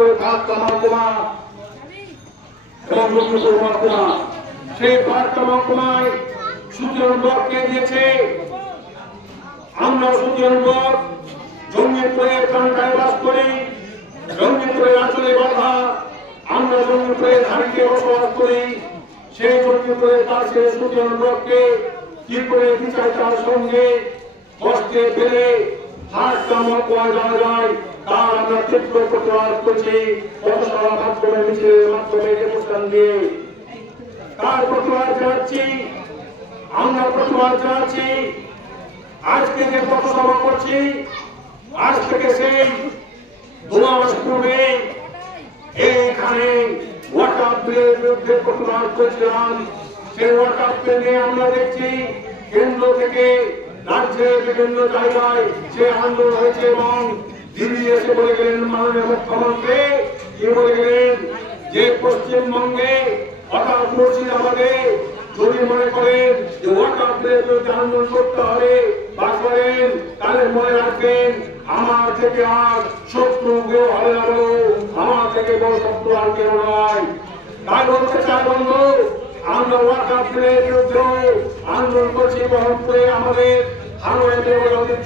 করে ফারাক্কা মহকুমা এবং লক্ষ্মীপুর মহকুমা, সেই ফারাক্কা মহকুমায় সুজন ব্লককে দিয়েছে। আমরা সুজন ব্লক জঙ্গিপুরের কান্টায় বাস করি, জঙ্গিপুরের আঁচলে বাধা, আমরা জঙ্গিপুরের ধারীকে বসবাস করি। সেই জঙ্গিপুরের কাছে সুজন ব্লককে কি করে বিচারটার সঙ্গে কষ্টে ফেলে ফারাক্কা মহকুমায় যাওয়া যায় তার আমরা তীব্র প্রতিবাদ করছি। পথসভার মাধ্যমে, মিছিলের মাধ্যমে, অনুষ্ঠান দিয়ে তার প্রতিবাদ জানাচ্ছি। আমরা প্রতিবাদ জানাচ্ছি। আজকে যে পথসভা করছি, আজ থেকে সেই 2 মাস পূর্বে এইখানে ওয়াকফ বিলের বিরুদ্ধে প্রতিবাদ করেছিলাম। সেই ওয়াকফ বিল নিয়ে আমরা দেখছি কেন্দ্র থেকে রাজ্যের বিভিন্ন জায়গায় সে আন্দোলন হয়েছে এবং দিল্লি এসে বলে গেলেন মাননীয় মুখ্যমন্ত্রী, কি বলে গেলেন যে পশ্চিমবঙ্গে অর্থাৎ মুর্শিদাবাদে যদি মনে করেন যে ওয়াকফ বিলের বিরুদ্ধে আন্দোলন করতে হবে বা করেন, তাহলে মনে রাখবেন আমার থেকে আর শত্রু কেউ হবে না, বলো আমার থেকে বড় শত্রু আর কেউ নয়। তাই বলতে চাই বন্ধু, আমরা ওয়াকফ বিলের বিরুদ্ধে আন্দোলন করছি। বহরমপুরে আমাদের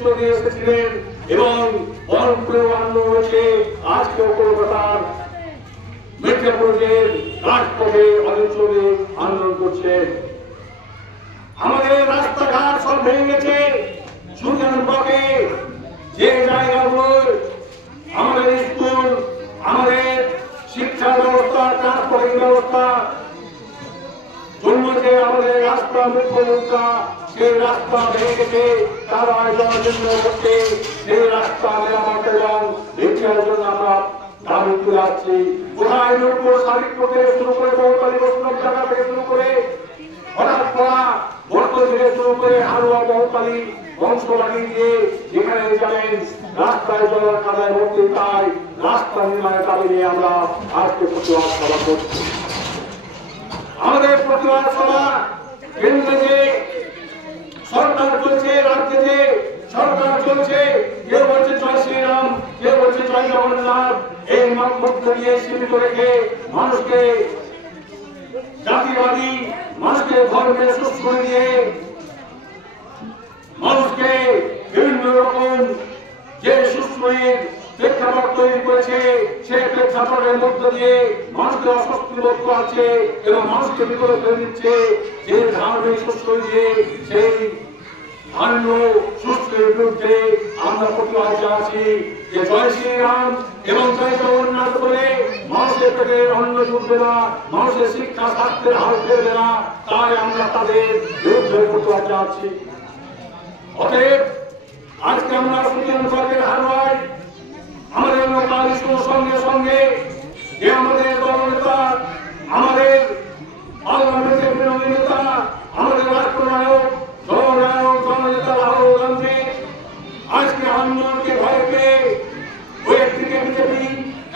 চলে এসেছিলেন এবং বহরমপুরে আন্দোলন হয়েছে। আজকেও কলকাতার মির্জাপুরের রাজপথে অঞ্চলে আন্দোলন করছে। আমাদের রাস্তাঘাট সব ভেঙে গেছে। সুজন ব্লকে যে জায়গাগুলো আমাদের স্কুল, আমাদের শিক্ষা ব্যবস্থা, ট্রান্সপোর্টিং ব্যবস্থা জন্মেছে, আমাদের রাস্তা মুখ্যমন্ত্রী সেই রাস্তা ভেঙে গেছে। তারা জন্য করছে সেই রাস্তা মেরামত এবং রিপেয়ার জন্য আমরা দাবি তুলে আসছি। কোথায় নূরপুর সাদিকপুর থেকে শুরু করে বহুতলী বৈষ্ণব জায়গা থেকে শুরু করে হঠাৎ করা বর্ত থেকে শুরু করে হারুয়া বহুতলী বংশবাড়ি দিয়ে যেখানে যাবেন রাস্তায় চলার কাদায় ভর্তি, তাই রাস্তা নির্মাণের দাবি নিয়ে আমরা আজকে প্রতিবাদ সভা করছি। আমাদের প্রতিবাদ সভা কেন্দ্রে যে সরকার চলছে, রাজ্যে যে সরকার চলছে, কেউ বলছে জয় শ্রীরাম, কেউ বলছে জয় জগন্নাথ, এই মধ্য দিয়ে সীমিত রেখে মানুষকে জাতিবাদী, মানুষকে ধর্মে সুস্থ করে দিয়ে মানুষকে বিভিন্ন রকম যে সুস্থের প্রেক্ষাপট তৈরি করেছে, সেই প্রেক্ষাপটের মধ্য দিয়ে মানুষকে অস্বস্তি বোধ করাচ্ছে এবং মানুষকে বিপদে ফেলে দিচ্ছে। যে ধার্মিক সুস্থ দিয়ে সেই ধর্মীয় সুস্থের বিরুদ্ধে আমরা প্রতিবাদ জানাচ্ছি যে জয় শ্রীরাম এবং জয় জগন্নাথ বলে মানুষের পেটে অন্ন জুটবে না, মানুষের শিক্ষা স্বাস্থ্যের হাল ফেলবে না, তাই আমরা তাদের বিরুদ্ধে প্রতিবাদ জানাচ্ছি। অতএব আজকে আমরা সুজন ব্লকের হারোয়ায় আমাদের লোকাল স্কুল সঙ্গে সঙ্গে যে আমাদের দলনেতা, আমাদের পার্লামেন্টের বিরোধী নেতা, আমাদের রাষ্ট্রনায়ক জননায়ক জননেতা রাহুল গান্ধী আজকে আন্দোলনকে ভয় পেয়ে ওই একদিকে বিজেপি,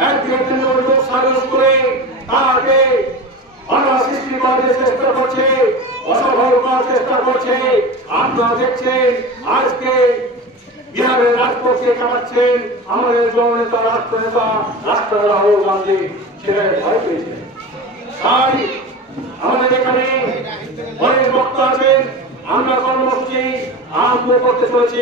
একদিকে তৃণমূল লোক সাহস করে তাকে বাধা সৃষ্টি করার চেষ্টা করছে, অসফল করার চেষ্টা করছে। আপনারা দেখছেন আজকে বিহারের রাজপথে কাটাচ্ছেন আমাদের জননেতা, রাষ্ট্রনেতা রাহুল গান্ধী, সেটাই ভয় পেয়েছে। তাই আমাদের এখানে অনেক বক্তা আছেন, আমরা কর্মসূচি আরম্ভ করতে চলেছি।